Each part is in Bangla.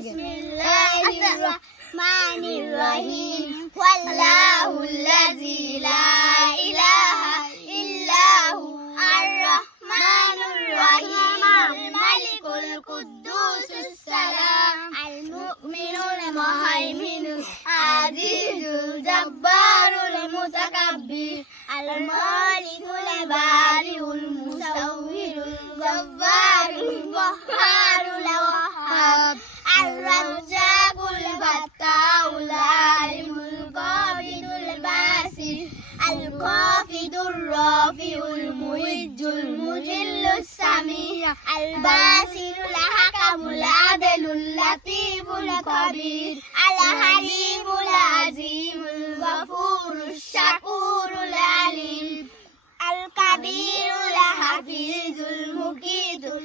বিসমিল্লাহির রহমানির রহিম ওয়াল্লাহুল্লাযী লা ইলাহা ইল্লাহু আর-রাহমানুর রহিম মালিকুল কুদ্দুসুস সালাম আল মুমিনুল মুহাইমিনুল আজিজুল জাব্বারুল মুতাকাব্বির আল মালিকুল বারিউল মুসাউwirul jabbarul qahharul wahhab ar-razzaqul fattahul alimul qabidul basir al-qafidur rafiul mu'izzul mujillus sami' al-basirul hakamul adlul latiful khabir al-halimul azimul ghafurus shakurul alim al-kabirul hafizul muqidul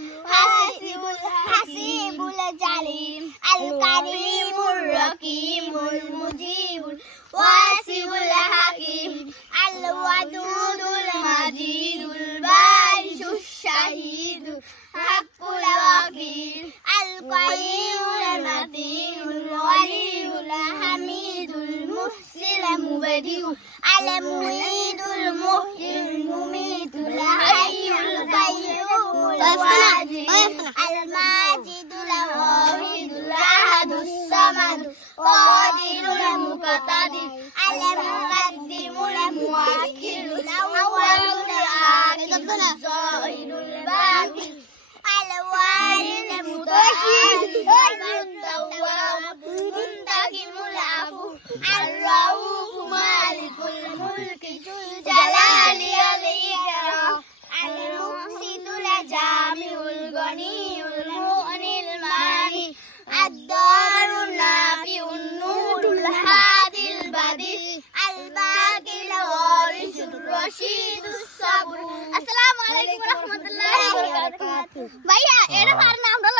hasibul jalim al-karimur raqimul mujibul wasiul hakim al-wadudul majidul barishus shahidul haqqul wakil al-qayyumul matinul waliyul hamidul muhsil mubadi'u al-mu'idul muhyil mumitul hayyul qayyumul wajid al-majidul wahidul ahadus samad qadirul muqtadir al-muqaddimul muakhirul awwalul akhirul zahirul batin al-walil muta'al muntaqimul afu al-rauf malikul mulki jalali al-ikram al-muqsitul jami'ul ghaniyul mu'nil mani ad-darun nafi'un nurul hadil badil al-baqil warisul rashidus sabr। আসসালামু আলাইকুম ওয়া রাহমাতুল্লাহি ওয়া বারাকাতুহু। ভাইয়া এটা পার না আমরা